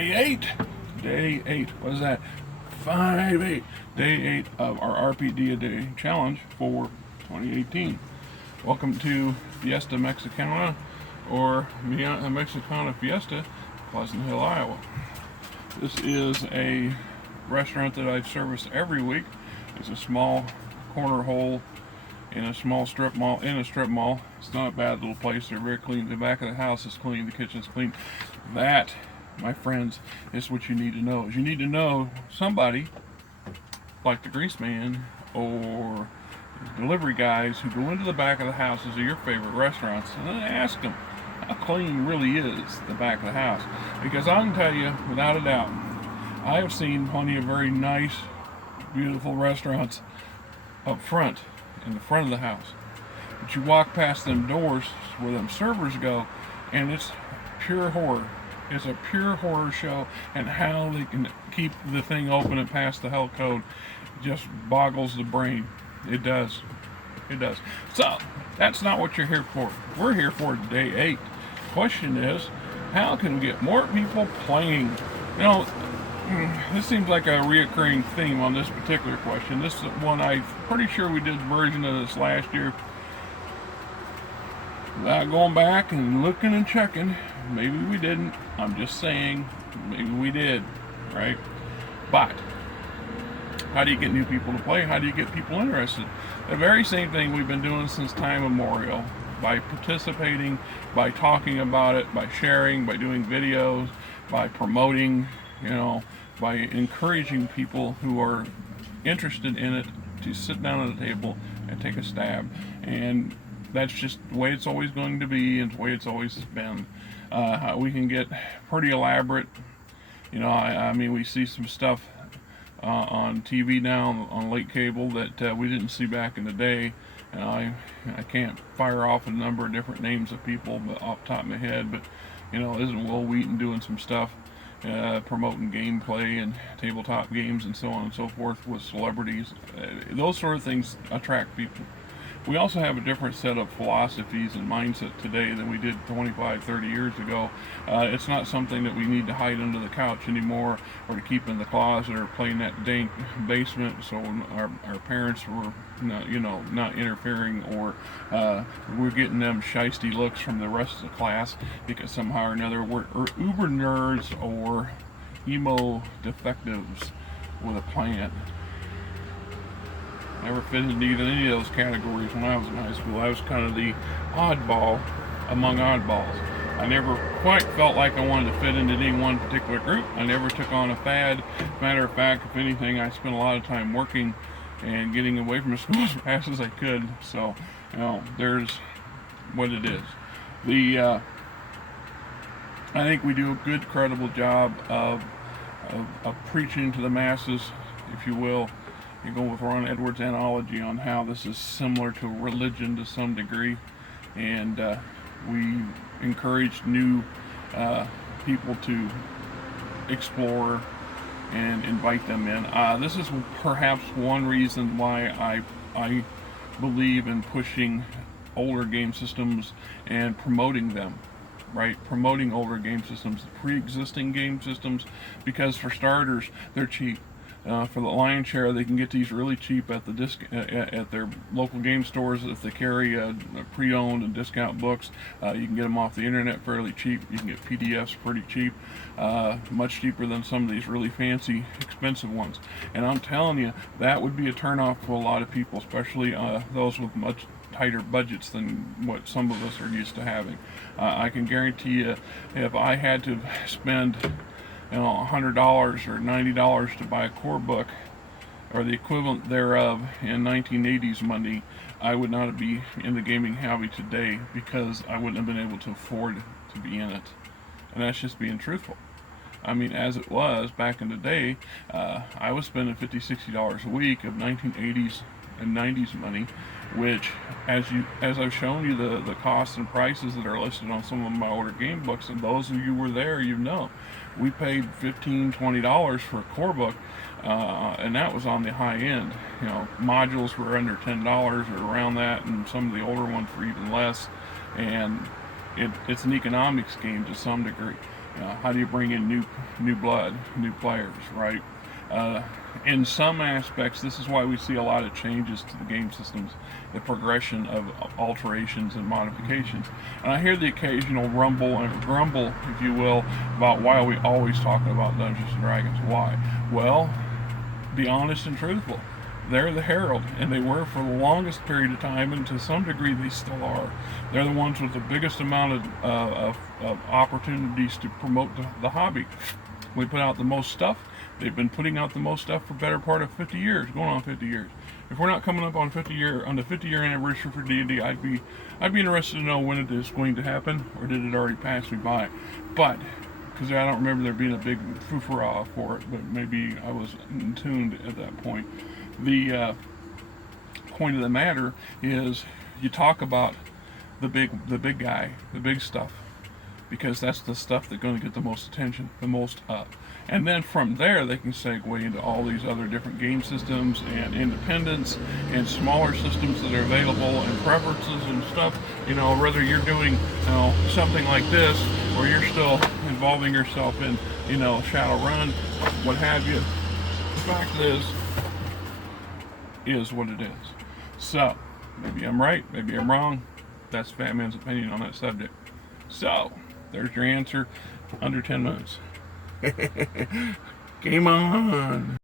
Day 8. Day 8. What is that? 5-8. Day 8 of our RPD a Day challenge for 2018. Welcome to Fiesta Mexicana, or Mexicana Fiesta, Pleasant Hill, Iowa. This is a restaurant that I service every week. It's a small corner hole in a small strip mall. It's not a bad little place. They're very clean. The back of the house is clean. The kitchen's clean. That, my friends, is what you need to know. You need to know somebody like the grease man or delivery guys who go into the back of the houses of your favorite restaurants and ask them how clean really is the back of the house. Because I can tell you, without a doubt, I have seen plenty of very nice, beautiful restaurants up front, in the front of the house. But you walk past them doors where them servers go, and it's pure horror. It's a pure horror show, and how they can keep the thing open and pass the hell code just boggles the brain. It does. It does. So, that's not what you're here for. We're here for Day 8. Question is, how can we get more people playing? You know, this seems like a reoccurring theme on this particular question. This is one I'm pretty sure we did a version of this last year. Without going back and looking and checking, maybe we didn't. I'm just saying, maybe we did, right? But how do you get new people to play? How do you get people interested? The very same thing we've been doing since time immemorial. By participating, by talking about it, by sharing, by doing videos, by promoting, by encouraging people who are interested in it to sit down at a table and take a stab. And that's just the way it's always going to be, and the way it's always been. We can get pretty elaborate. I mean, we see some stuff on TV now, on late cable, that we didn't see back in the day. And I can't fire off a number of different names of people but off the top of my head, but isn't Will Wheaton doing some stuff promoting gameplay and tabletop games and so on and so forth with celebrities? Those sort of things attract people. We also have a different set of philosophies and mindset today than we did 25, 30 years ago. It's not something that we need to hide under the couch anymore, or to keep in the closet, or play in that dank basement so our parents were not interfering, or we're getting them shisty looks from the rest of the class because somehow or another we're uber nerds or emo defectives with a plan. Never fit into either any of those categories when I was in high school. I was kind of the oddball among oddballs. I never quite felt like I wanted to fit into any one particular group. I never took on a fad. Matter of fact, if anything, I spent a lot of time working and getting away from school as fast as I could. So, there's what it is. I think we do a good, credible job of preaching to the masses, if you will. You go with Ron Edwards' analogy on how this is similar to religion to some degree, and we encourage new people to explore and invite them in. This is perhaps one reason why I believe in pushing older game systems and promoting them. Right, promoting older game systems, pre-existing game systems, because for starters, they're cheap. For the lion's share, they can get these really cheap at the at their local game stores. If they carry pre-owned and discount books, you can get them off the internet fairly cheap. You can get PDFs pretty cheap, much cheaper than some of these really fancy, expensive ones. And I'm telling you, that would be a turnoff for a lot of people, especially those with much tighter budgets than what some of us are used to having. I can guarantee you, if I had to spend $100 or $90 to buy a core book, or the equivalent thereof in 1980s money, I would not be in the gaming hobby today, because I wouldn't have been able to afford to be in it. And that's just being truthful. I mean, as it was back in the day, I was spending $50, $60 a week of 1980s and 90s money, which, as I've shown you the costs and prices that are listed on some of my older game books, and those of you who were there, we paid $15, $20 for a core book, and that was on the high end. Modules were under $10 or around that, and some of the older ones were even less. And it's an economics game to some degree. How do you bring in new blood, new players, right? In some aspects, this is why we see a lot of changes to the game systems, the progression of alterations and modifications. And I hear the occasional rumble and grumble, if you will, about why are we always talking about Dungeons and Dragons? Why? Well, be honest and truthful. They're the herald, and they were for the longest period of time, and to some degree they still are. They're the ones with the biggest amount of opportunities to promote the hobby. We put out the most stuff. They've been putting out the most stuff for the better part of 50 years, going on 50 years. If we're not coming up on the 50-year anniversary for D&D, I'd be interested to know when it is going to happen, or did it already pass me by? But because I don't remember there being a big foo-for-ah for it, but maybe I was tuned at that point. The point of the matter is, you talk about the big guy, the big stuff, because that's the stuff that's going to get the most attention, the most up. And then from there, they can segue into all these other different game systems and independents and smaller systems that are available and preferences and stuff. Whether you're doing something like this, or you're still involving yourself in Shadowrun, what have you. The fact is what it is. So maybe I'm right, maybe I'm wrong. That's Batman's opinion on that subject. So there's your answer. Under 10 minutes. Game on.